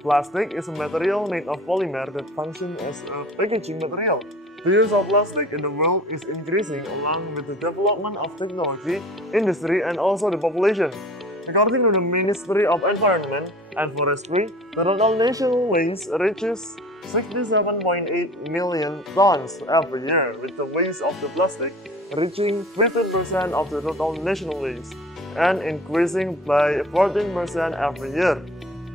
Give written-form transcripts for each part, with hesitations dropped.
Plastic is a material made of polymer that functions as a packaging material. The use of plastic in the world is increasing along with the development of technology, industry, and also the population. According to the Ministry of Environment and Forestry, the total national waste reaches 67.8 million tons every year, with the waste of the plastic reaching 15% of the total national waste and increasing by 14% every year.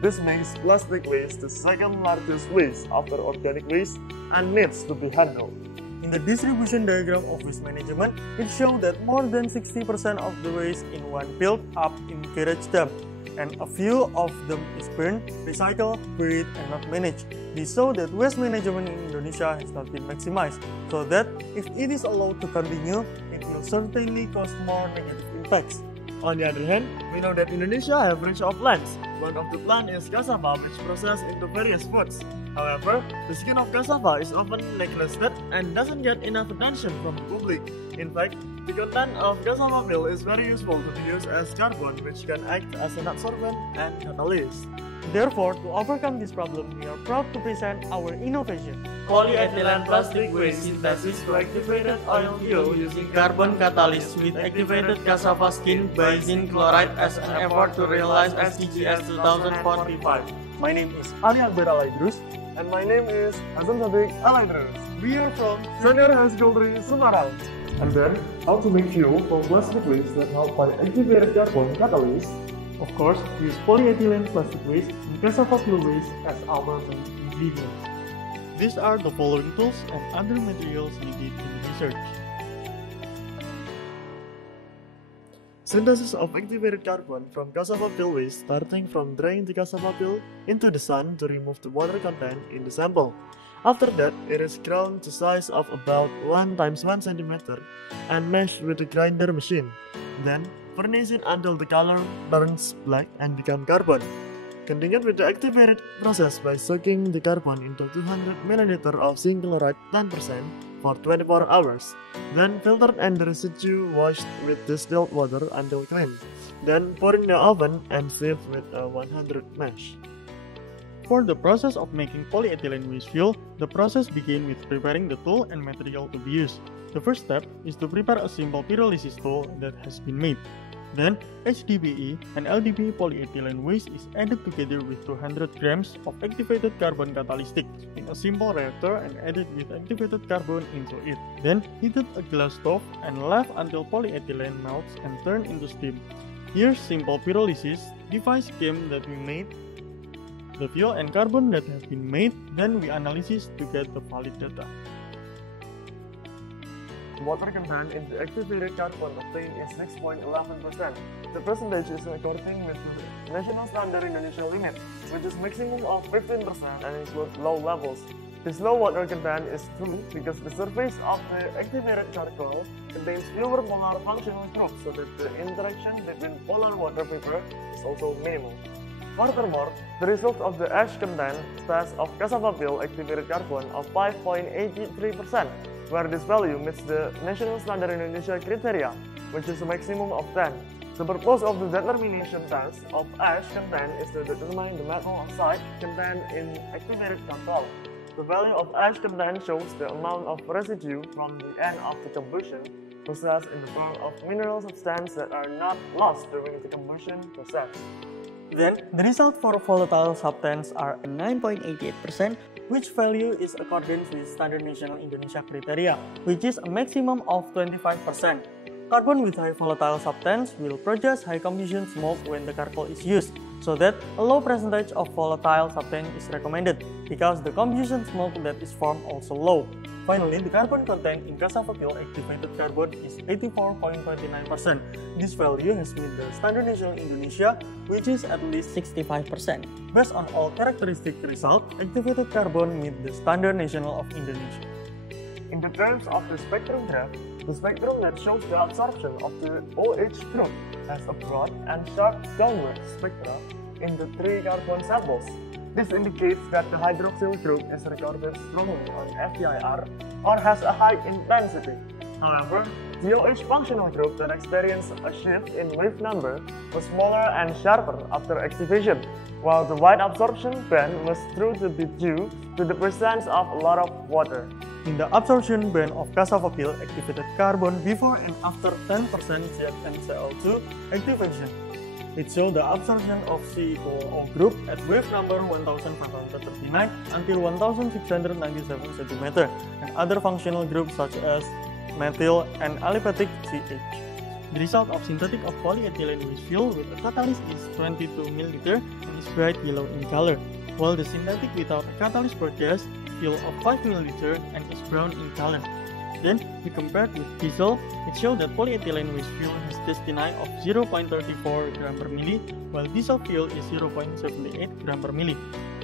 This makes plastic waste the second largest waste after organic waste and needs to be handled. In the distribution diagram of waste management, it shows that more than 60% of the waste in one built up in garage dump, and a few of them is burned, recycled, buried, and not managed. This shows that waste management in Indonesia has not been maximized, so that if it is allowed to continue, it will certainly cause more negative impacts. On the other hand, we know that Indonesia has a range of plants. One of the plants is cassava, which processed into various foods. However, the skin of cassava is often neglected and doesn't get enough attention from the public. In fact, the content of cassava peel is very useful to be used as carbon, which can act as an absorbent and catalyst. Therefore, to overcome this problem, we are proud to present our innovation: Polyethylene plastic waste synthesis to activated oil fuel using carbon catalyst with activated cassava skin by zinc chloride as an effort to realize SDGs 2045. My name is Akbar Alaydrus, and my name is Hasan Alaydrus. We are from Senior High School 3 Semarang. And then, how to make fuel from plastic waste that help by activated carbon catalyst. Of course, we use polyethylene plastic waste and cassava fuel waste as our main ingredients. These are the following tools and other materials needed in research. Synthesis of activated carbon from cassava peel waste, starting from drying the cassava peel into the sun to remove the water content in the sample. After that, it is ground to size of about 1 × 1 cm and mashed with a grinder machine. Then, furnace it until the color turns black and become carbon. Continue with the activated process by soaking the carbon into 200 ml of zinc chloride 10% for 24 hours. Then filter and the residue washed with distilled water until clean. Then pour in the oven and sieve with a 100 mesh. For the process of making polyethylene waste fuel, the process begins with preparing the tool and material to be used. The first step is to prepare a simple pyrolysis tool that has been made. Then, HDPE and LDPE polyethylene waste is added together with 200 grams of activated carbon catalytic in a simple reactor and added with activated carbon into it. Then, heated a glass stove and left until polyethylene melts and turns into steam. Here's simple pyrolysis device scheme that we made, the fuel and carbon that have been made, then we analysis to get the valid data. Water content in the activated carbon obtained is 6.11%. The percentage is according with the National Standard Indonesia limit, which is maximum of 15% and includes low levels. This low water content is true because the surface of the activated charcoal contains fewer polar functional groups, so that the interaction between polar water vapor is also minimal. Furthermore, the result of the ash content test of cassava peel activated carbon of 5.83%, where this value meets the National Standard Indonesia criteria, which is a maximum of 10. The purpose of the determination test of ash content is to determine the metal oxide content in activated charcoal. The value of ash content shows the amount of residue from the end of the combustion process in the form of mineral substance that are not lost during the combustion process. Then, the result for volatile substance are 9.88%, which value is according with Standard National Indonesia criteria, which is a maximum of 25%. Carbon with high volatile substance will produce high combustion smoke when the charcoal is used, so that a low percentage of volatile substance is recommended, because the combustion smoke that is formed also low. Finally, the carbon content in cassava peel activated carbon is 84.29%. This value has been the Standard National Indonesia, which is at least 65%. Based on all characteristic results, activated carbon meet the Standard National of Indonesia. In the terms of the spectrum graph, the spectrum that shows the absorption of the OH group has a broad and sharp downward spectra in the 3 carbon samples. This indicates that the hydroxyl group is recorded strongly on FTIR or has a high intensity. However, the OH functional group that experienced a shift in wave number was smaller and sharper after activation. while the wide absorption band was thought to be due to the presence of a lot of water. In the absorption band of cassava peel activated carbon before and after 10% ZnCl2 activation. It showed the absorption of C=O group at wave number 1539 until 1697 cm and other functional groups such as methyl and aliphatic CH. The result of synthetic of polyethylene waste fuel with a catalyst is 22 ml and is bright yellow in color, while the synthetic without a catalyst for gas fuel of 5 ml and is brown in color. Then, we compared with diesel. It showed that polyethylene waste fuel has density of 0.34 gram per milli, while diesel fuel is 0.78 gram per milli.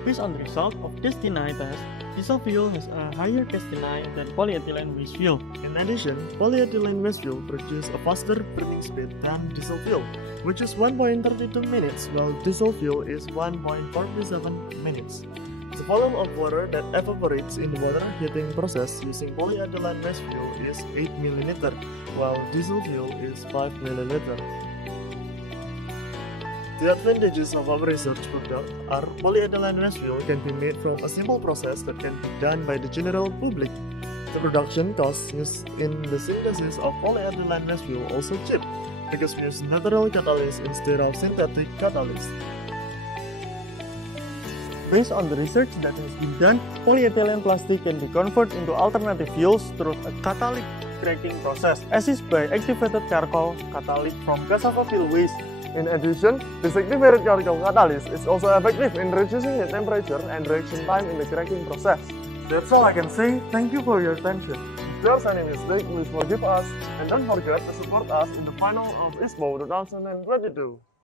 Based on the result of density test, diesel fuel has a higher density than polyethylene waste fuel. In addition, polyethylene waste fuel produces a faster burning speed than diesel fuel, which is 1.32 minutes, while diesel fuel is 1.47 minutes. The volume of water that evaporates in the water heating process using polyethylene waste fuel is 8 ml, while diesel fuel is 5 ml. The advantages of our research product are polyethylene waste fuel can be made from a simple process that can be done by the general public. The production costs used in the synthesis of polyethylene waste fuel also cheap, because we use natural catalyst instead of synthetic catalyst. Based on the research that has been done, polyethylene plastic can be converted into alternative fuels through a catalytic cracking process, assisted by activated charcoal catalyst from cassava peel waste. In addition, this activated charcoal catalyst is also effective in reducing the temperature and reaction time in the cracking process. That's all I can say. Thank you for your attention. If there's any mistake, please forgive us, and don't forget to support us in the final of ISPO 2022.